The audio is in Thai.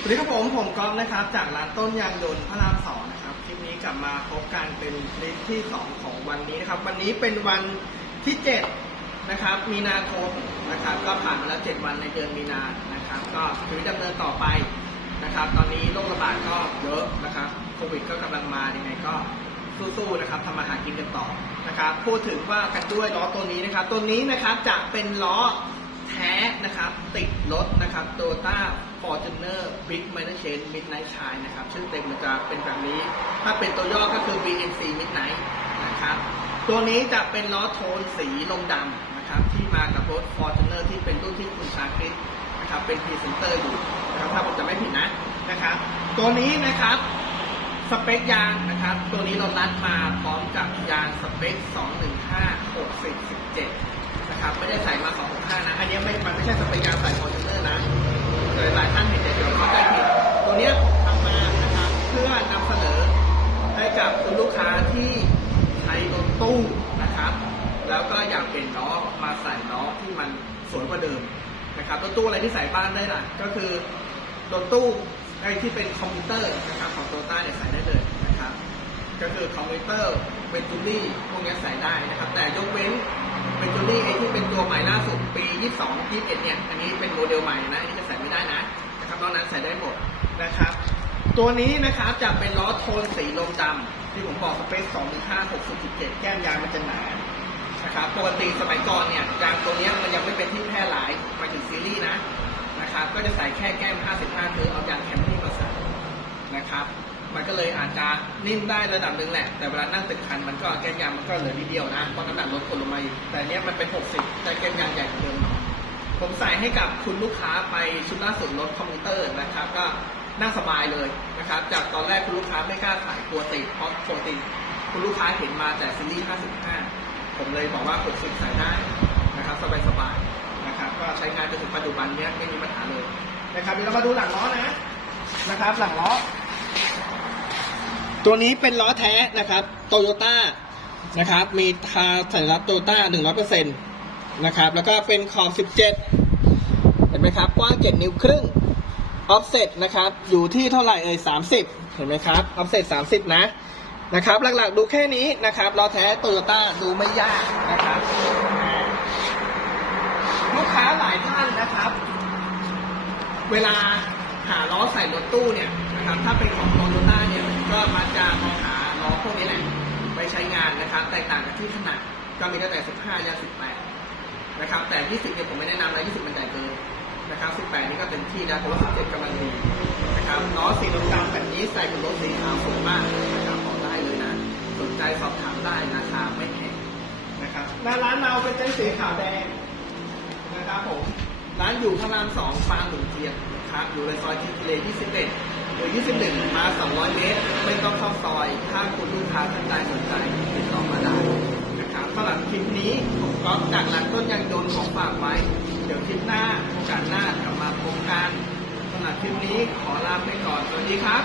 สวัสดีครับผมผมก๊อฟนะครับ จากร้านต้นยางยนต์พระรามสองนะครับคลิปนี้กลับมาพบกันเป็นคลิปที่ 2 ของวันนี้นะครับ วันนี้เป็นวันที่ 7 นะครับ มีนาคมนะครับ ก็ผ่านมาแล้ว 7 วันในเดือนมีนานะครับ ก็ชีวิตดำเนินต่อไปนะครับ ตอนนี้โรคระบาดก็เยอะนะครับโควิดก็กำลังมายังไงก็สู้ๆนะครับทำมาหากินกันต่อนะครับ พูดถึงว่ากันด้วยล้อตัวนี้นะครับ ตัวนี้นะครับจะเป็นล้อ นะครับติดรถนะครับ Toyota Fortuner Big Minor Change Midnight Shine นะครับชื่อเต็มมันจะเป็นแบบนี้ ถ้าเป็นตัวย่อก็คือ BNC Midnight นะครับตัวนี้จะเป็นล้อโทนสีลมดำนะครับที่มากับรถ Fortuner ที่เป็นรุ่นที่คุณชาคริสนะครับเป็นพรีเซนเตอร์อยู่นะครับถ้าผมจะไม่ผิดนะนะครับ ตัวนี้นะครับสเปคยางนะครับ ตัวนี้เรารัดมาพร้อมกับยางสเปค 215 60 17นะครับไม่ได้ใส่มา 265นะ อันนี้ไม่มันไม่ใช่สเปคยางใส่ฟอร์จูเนอร์นะเลยหลายท่านเห็นเดี๋ยวเข้าใจผิดตัวเนี้ยผมทำมานะครับเพื่อนำเสนอให้กับคุณลูกค้าที่ใช้รถตู้นะครับ แล้วก็อยากเปลี่ยนล้อมาใส่ล้อที่มันสวยกว่าเดิมนะครับรถตู้อะไรที่ใส่บ้านได้ล่ะก็คือรถตู้ไอ้ที่เป็นคอมพิวเตอร์นะครับของโตต้าเนี่ยใส่ได้เลยนะครับ ก็คือคอมพิวเตอร์เวนจูรี่พวกนี้ใส่ได้นะครับ แต่ยกเว้น เวนจูรี่ไอที่เป็นตัวใหม่ล่าสุดปี 22 21 เนี่ย อันนี้เป็นโมเดลใหม่นะ อันนี้จะใส่ไม่ได้นะนะครับนอกนั้นใส่ได้หมดนะครับ ตัวนี้นะครับจะเป็นล้อโทนสีลมดำที่ผมบอกสเปซ2 5 6 17แก้มยางมันจะหนานะครับปกติสมัยก่อนเนี่ยยางตัวนี้มันยังไม่เป็นที่แพร่หลายมาถึงซีรีส์นะนะครับก็จะใส่แค่แก้ม 55 คือเอายางแคมรี่มาใส่นะครับ มันก็เลยอาจจะนิ่มได้ระดับหนึ่งแหละ แต่เวลานั่งตึกคันมันก็แก้มยางมันก็เหลือนิดเดียวนะเพราะน้ำหนักลดกดลงมาอีกแต่เนี้ยมันเป็น 60 แต่แก้มยางใหญ่กว่าเดิมหน่อยผมใส่ให้กับคุณลูกค้าไปชุดล่าสุดรถคอมพิวเตอร์นะครับ ก็นั่งสบายเลยนะครับ จากตอนแรกคุณลูกค้าไม่กล้าขายกลัวติดเพราะปกติคุณลูกค้าเห็นมาแต่ซีรีส์ 55 ผมเลยบอกว่า 60 ใส่ได้นะครับสบายๆนะครับก็ใช้งานจนถึงปัจจุบันเนี้ยไม่มีปัญหาเลยนะครับเดี๋ยวเรามาดูหลังล้อนะนะครับ หลังล้อ ตัวนี้เป็นล้อแท้นะครับโตโยต้านะครับ มีทาสัญลักษณ์โตโยต้าหนึ่งร้อยเปอร์เซ็นต์นะครับ แล้วก็เป็นขอบสิบเจ็ดเห็นไหมครับ กว้างเจ็ดนิ้วครึ่งออฟเซ็ตนะครับ อยู่ที่เท่าไหร่เอ่ยสามสิบเห็นไหมครับออฟเซ็ตสามสิบนะนะครับ หลักๆดูแค่นี้นะครับล้อแท้โตโยต้าดูไม่ยากนะครับ ลูกค้าหลายท่านนะครับ เวลาหาล้อใส่รถตู้เนี่ยนะครับ ถ้าเป็นของโตโยต้า เนี่ยก็มาจะมองหาล้อพวกนี้แหละไปใช้งานนะครับ แตกต่างกันที่ขนาดก็มีตั้งแต่ 15ยัน18 นะครับ แต่ 20เนี่ยผมไม่แนะนำนะ20 มันใหญ่เกินนะครับ 18 นี่ก็เต็มที่แล้วแต่ว่า17กำลังดีนะครับล้อสีดำๆแบบนี้ใส่บรถสีขาวสวยมากนะครับบอได้เลยนะ สนใจสอบถามได้ราคาไม่แพงนะครับหน้าร้านเราเป็นเต็นท์สีขาวแดงนะครับผมร้านอยู่พระรามสองฟาร์มหนุนเทียน นะครับ อยู่ในซอยที่กิเล21 หรือ 21 มา 200 เมตร ไม่ต้องเข้าซอย ถ้าคุณลูกค้าท่านใดสนใจติดต่อมาได้นะครับสำหรับคลิปนี้ผมก็จากหลักต้นยางโยนของฝากไว้ เดี๋ยวคลิปหน้าโอกาสหน้ากลับมาพบกันสำหรับคลิปนี้ขอลาไปก่อน สวัสดีครับ